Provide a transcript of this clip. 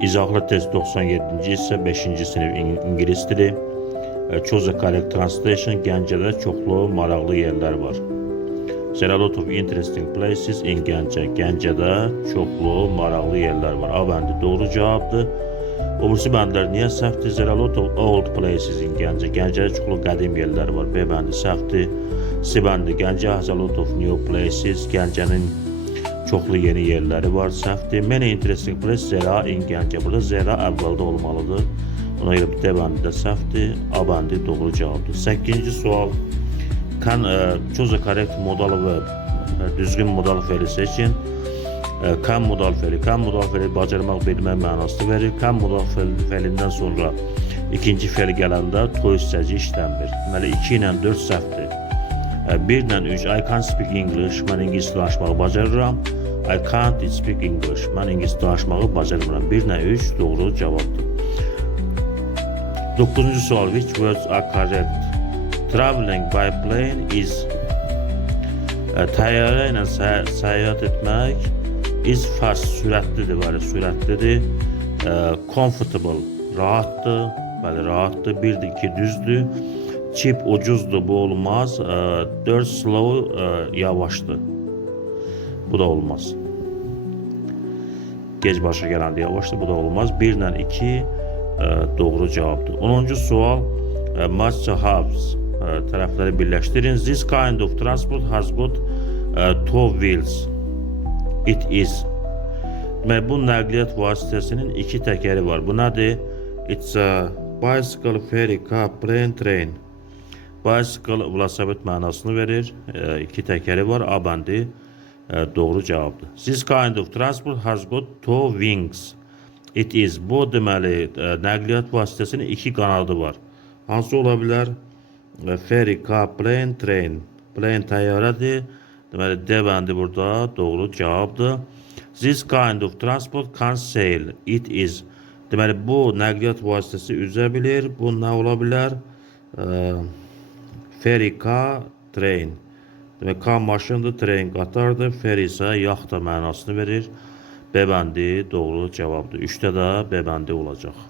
İzahlı test 97-ci hissə 5-ci sinif İngilis dili. Chose a correct translation. Gəncədə çoxlu maraqlı yerlər var. There are a lot of interesting places in Gəncə. Gəncədə çoxlu maraqlı yerlər var. A bəndi doğru cavabdır. Obursu bəndlər niyə səhvdir? There are a lot of old places in Gəncə. Gəncədə çoxlu qədim yerlər var. B bəndi səhvdir. C bəndi Gəncə has a lot of new places. Gəncənin çoxlu yeni yerləri var. Səhvdir. Many interesting places there are in Gəncə. Burada zera əvvəldə olmalıdır. Ona görə D bəndi də səhvdir. A bəndi doğru cavabdır. 8-ci sual. Chose a correct modal verb. Düzgün modal fe'li seçin. Can modal fe'li. Can modal fe'li bacarmaq, bilmək mənasını verir. Can modal fe'lindən sonra ikinci fe'l gələndə to hissəci işlənmir. Deməli 2 ilə 4 səhvdir. 1 ilə 3 I can't speak English. Mən ingilis danışmağı bacarıram. I can't speak English. Mən ingilis danışmağı bacarmıram. 1 ilə 3 doğru cavabdır. 9-cu sual. Which words are correct? Traveling by plane is təyyarə ilə səyahət etmək. Is fast, sürətlidir, bəli, sürətlidir. Comfortable, rahatdır, bəli, rahatdır. 1-dir, 2 düzdür. Cheap, ucuzdur, bu olmaz. 4 slow, yavaşdır. Bu da olmaz. Gec başa gələndə yavaşdır, bu da olmaz. 1 ilə 2 doğru cavabdır. 10-cu sual. Must have tərəfləri birləşdirin. This kind of transport has got two wheels. It is. Demək, bu nəqliyyat vasitəsinin 2 təkəri var. Bu nədir? It's a bicycle, ferry, car, plane, train. Bicycle velosiped mənasını verir. 2 təkəri var. A bəndi doğru cavabdır. This kind of transport has got two wings. It is. Bu deməli nəqliyyat vasitəsinin 2 qanadı var. Hansı ola bilər? Ferry, car, plane, train. Plane təyyarədir. Deməli D bəndi burada doğru cavabdır. This kind of transport can sail. It is. Deməli bu nəqliyyat vasitəsi üzə bilir. Bu nə ola bilər? Ferry, car, train. Demək car maşındır, train qatardır, ferry isə yaxta mənasını verir. B bəndi doğru cavabdır. 3-də də B bəndi olacaq.